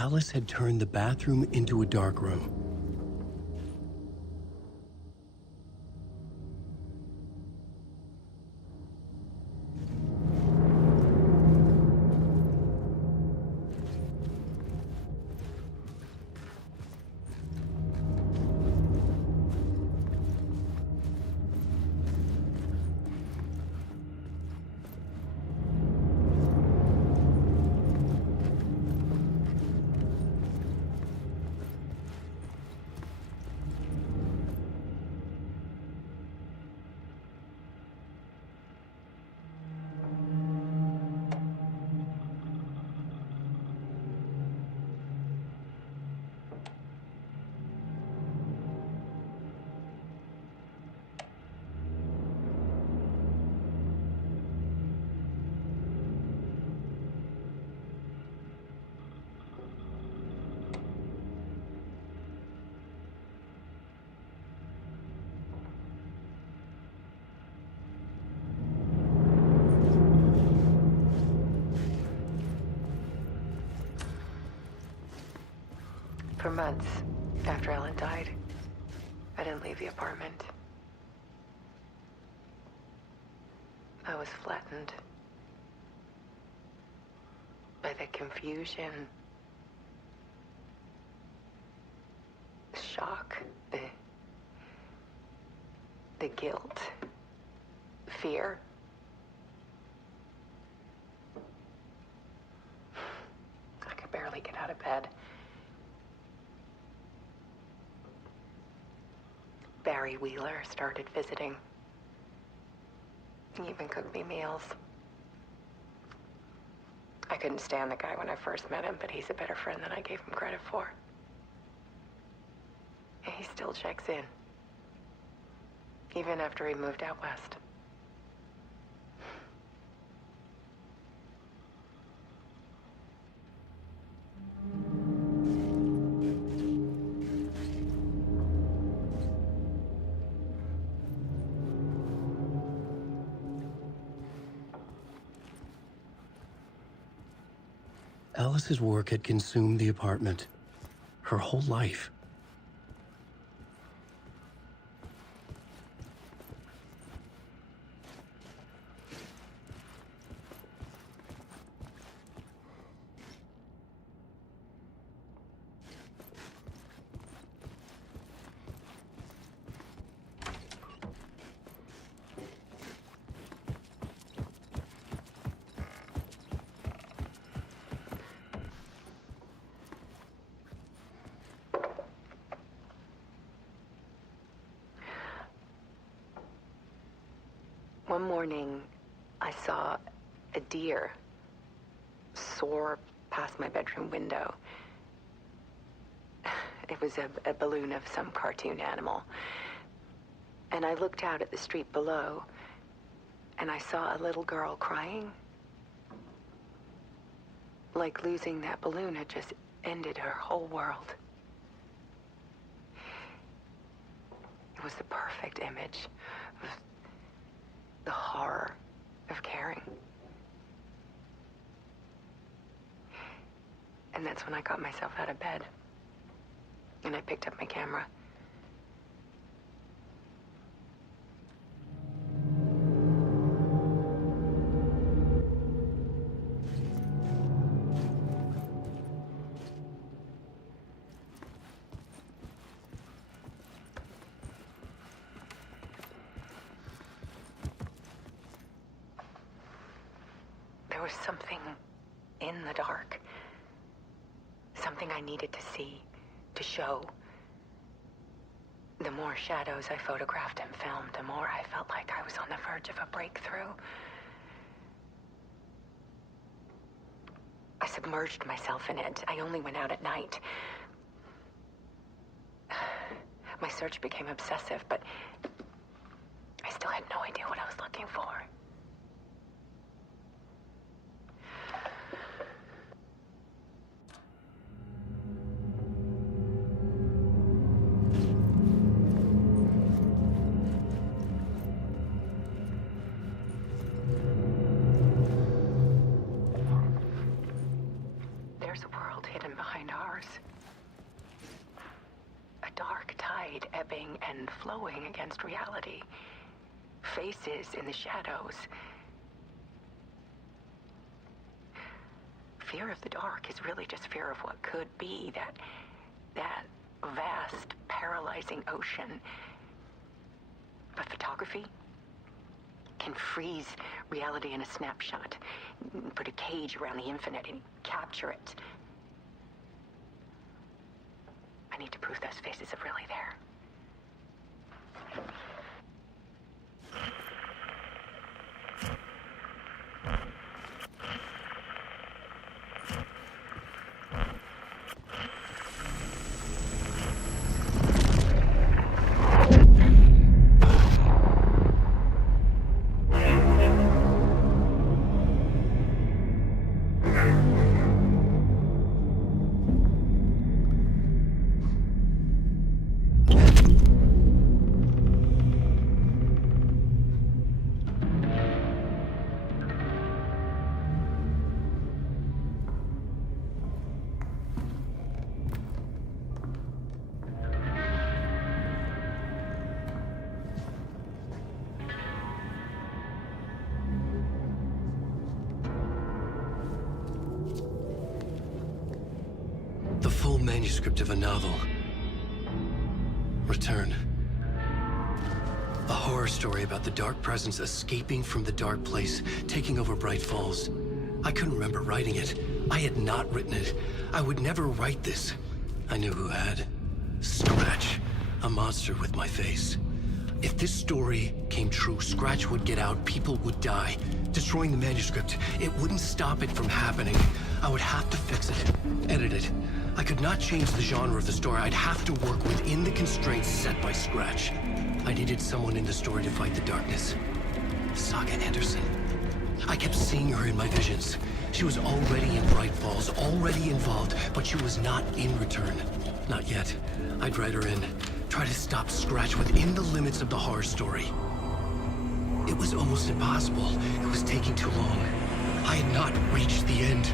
Alice had turned the bathroom into a dark room. For months after Ellen died, I didn't leave the apartment. I was flattened by the confusion, the shock, the guilt, fear. I could barely get out of bed. Barry Wheeler started visiting. He even cooked me meals. I couldn't stand the guy when I first met him, but he's a better friend than I gave him credit for. And he still checks in, even after he moved out west. Alice's work had consumed the apartment, her whole life. One morning, I saw a deer soar past my bedroom window. It was a balloon of some cartoon animal. And I looked out at the street below, and I saw a little girl crying. Like losing that balloon had just ended her whole world. It was the perfect image of the horror of caring. And that's when I got myself out of bed. And I picked up my camera. There was something in the dark. Something I needed to see, to show. The more shadows I photographed and filmed, the more I felt like I was on the verge of a breakthrough. I submerged myself in it. I only went out at night. My search became obsessive, but I still had no idea what I was looking for. There's a world hidden behind dark tide ebbing and flowing against reality. Faces in the shadows. Fear of the dark is really just fear of what could be, that vast, paralyzing ocean. But photography can freeze reality in a snapshot, put a cage around the infinite and capture it. I need to prove those faces are really there. The full manuscript of a novel. Return. A horror story about the dark presence escaping from the dark place, taking over Bright Falls. I couldn't remember writing it. I had not written it. I would never write this. I knew who had. Scratch. A monster with my face. If this story came true, Scratch would get out, people would die. Destroying the manuscript, it wouldn't stop it from happening. I would have to fix it, edit it. I could not change the genre of the story. I'd have to work within the constraints set by Scratch. I needed someone in the story to fight the darkness. Saga Anderson. I kept seeing her in my visions. She was already in Bright Falls, already involved, but she was not in Return. Not yet. I'd write her in. Try to stop Scratch within the limits of the horror story. It was almost impossible. It was taking too long. I had not reached the end.